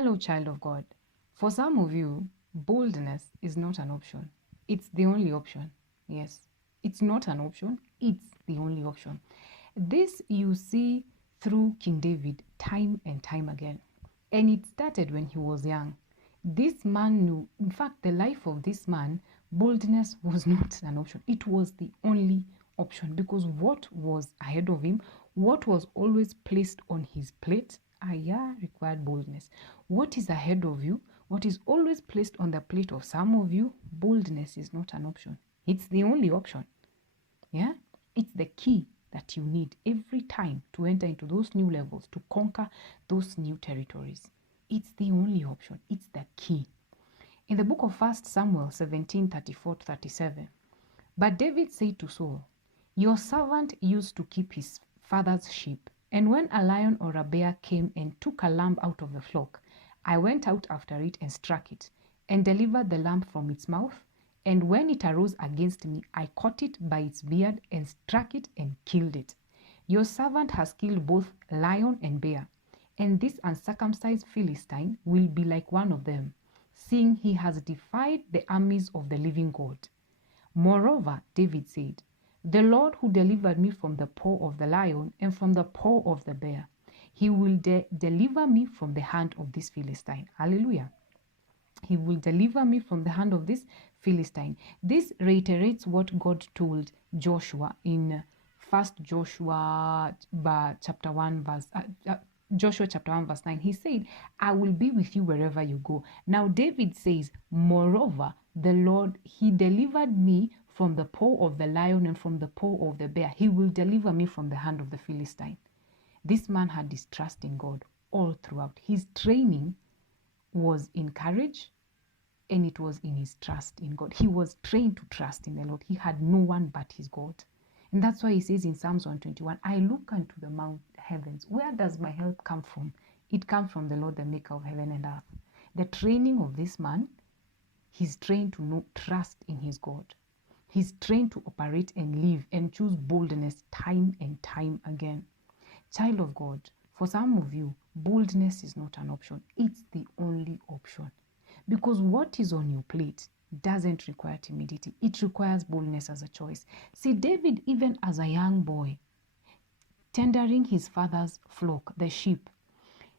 Hello, child of God. For some of you, boldness is not an option. It's the only option. Yes, it's not an option. It's the only option. This you see through King David time and time again. And it started when he was young. This man knew, in fact, the life of this man, boldness was not an option. It was the only option because what was ahead of him, what was always placed on his plate, required boldness. What is ahead of you, what is always placed on the plate of some of you, boldness is not an option. It's the only option. Yeah, it's the key that you need every time to enter into those new levels, to conquer those new territories. It's the only option. It's the key. In the book of 1 Samuel 17:34-37, but David said to Saul, your servant used to keep his father's sheep, and when a lion or a bear came and took a lamb out of the flock, I went out after it and struck it, and delivered the lamb from its mouth. And when it arose against me, I caught it by its beard and struck it and killed it. Your servant has killed both lion and bear, and this uncircumcised Philistine will be like one of them, seeing he has defied the armies of the living God. Moreover, David said, the Lord who delivered me from the paw of the lion and from the paw of the bear, he will deliver me from the hand of this Philistine. Hallelujah. He will deliver me from the hand of this Philistine. This reiterates what God told Joshua in Joshua chapter 1 verse 9. He said, I will be with you wherever you go. Now David says, moreover, the Lord, he delivered me from the paw of the lion and from the paw of the bear. He will deliver me from the hand of the Philistine. This man had his trust in God all throughout. His training was in courage and it was in his trust in God. He was trained to trust in the Lord. He had no one but his God. And that's why he says in Psalms 121, I look unto the mount heavens. Where does my help come from? It comes from the Lord, the maker of heaven and earth. The training of this man, he's trained to know trust in his God. He's trained to operate and live and choose boldness time and time again. Child of God, for some of you, boldness is not an option. It's the only option. Because what is on your plate doesn't require timidity. It requires boldness as a choice. See, David, even as a young boy, tendering his father's flock, the sheep,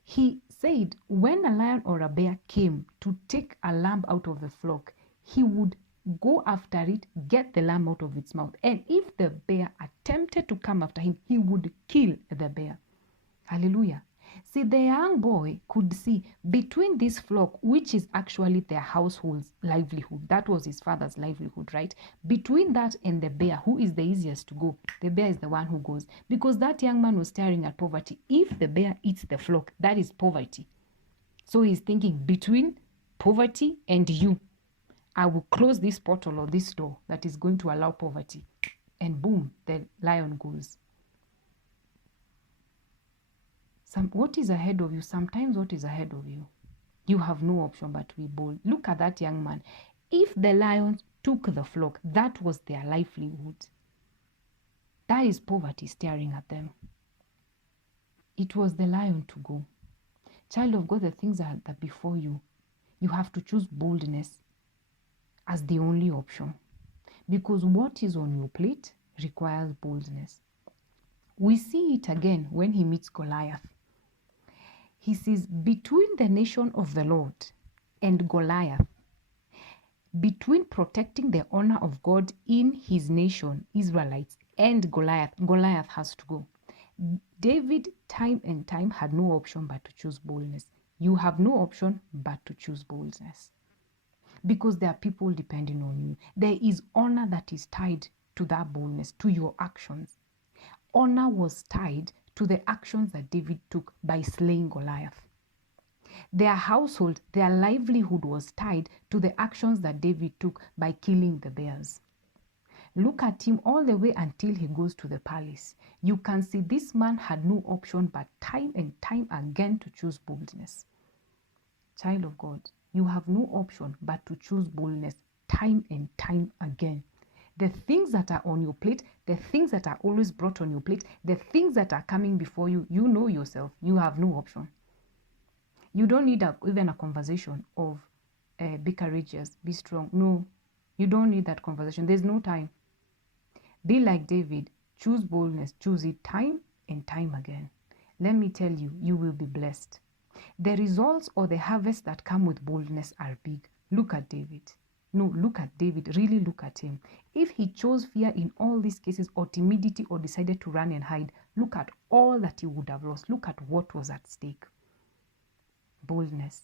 he said when a lion or a bear came to take a lamb out of the flock, he would go after it, get the lamb out of its mouth. And if the bear attempted to come after him, he would kill the bear. Hallelujah. See, the young boy could see between this flock, which is actually their household's livelihood. That was his father's livelihood, right? Between that and the bear, who is the easiest to go? The bear is the one who goes. Because that young man was staring at poverty. If the bear eats the flock, that is poverty. So he's thinking, between poverty and you, I will close this portal or this door that is going to allow poverty. And boom, the lion goes. What is ahead of you? Sometimes what is ahead of you, you have no option but to be bold. Look at that young man. If the lions took the flock, that was their livelihood. That is poverty staring at them. It was the lion to go. Child of God, the things that are before you, you have to choose boldness as the only option. Because what is on your plate requires boldness. We see it again when he meets Goliath. He says, between the nation of the Lord and Goliath, between protecting the honor of God in his nation, Israelites, and Goliath, Goliath has to go. David, time and time, had no option but to choose boldness. You have no option but to choose boldness. Because there are people depending on you. There is honor that is tied to that boldness, to your actions. Honor was tied to the actions that David took by slaying Goliath. Their household, their livelihood was tied to the actions that David took by killing the bears. Look at him all the way until he goes to the palace. You can see this man had no option but time and time again to choose boldness. Child of God, you have no option but to choose boldness time and time again. The things that are on your plate, the things that are always brought on your plate, the things that are coming before you, you know yourself. You have no option. You don't need even a conversation of be courageous, be strong. No, you don't need that conversation. There's no time. Be like David. Choose boldness. Choose it time and time again. Let me tell you, you will be blessed. The results or the harvest that come with boldness are big. Look at David. No, look at David. Really look at him. If he chose fear in all these cases or timidity or decided to run and hide, look at all that he would have lost. Look at what was at stake. Boldness.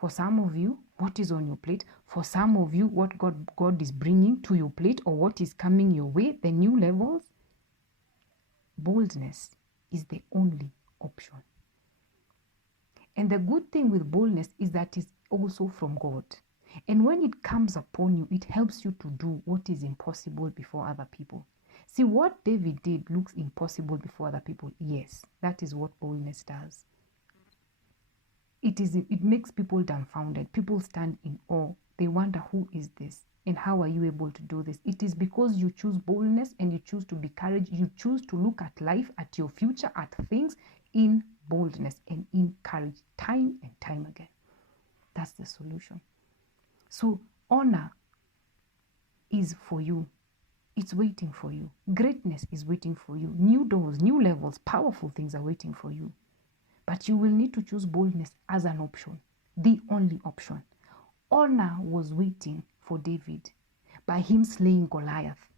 For some of you, what is on your plate? For some of you, what God is bringing to your plate or what is coming your way, the new levels, boldness is the only option. And the good thing with boldness is that it's also from God. And when it comes upon you, it helps you to do what is impossible before other people. See, what David did looks impossible before other people. Yes, that is what boldness does. It makes people dumbfounded. People stand in awe. They wonder, who is this? And how are you able to do this? It is because you choose boldness and you choose to be courage. You choose to look at life, at your future, at things in boldness and in courage, time and time again. That's the solution. So honor is for you. It's waiting for you. Greatness is waiting for you. New doors, new levels, powerful things are waiting for you. But you will need to choose boldness as an option, the only option. Honor was waiting for David by him slaying Goliath.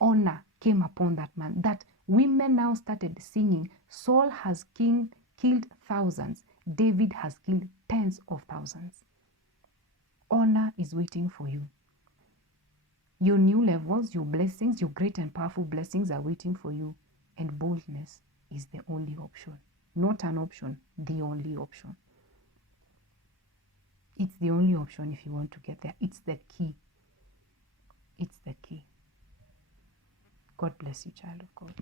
Honor came upon that man, that women now started singing, Saul has killed thousands, David has killed tens of thousands. Honor is waiting for you. Your new levels, your blessings, your great and powerful blessings are waiting for you. And boldness is the only option. Not an option, the only option. It's the only option if you want to get there. It's the key. It's the key. God bless you, child of God.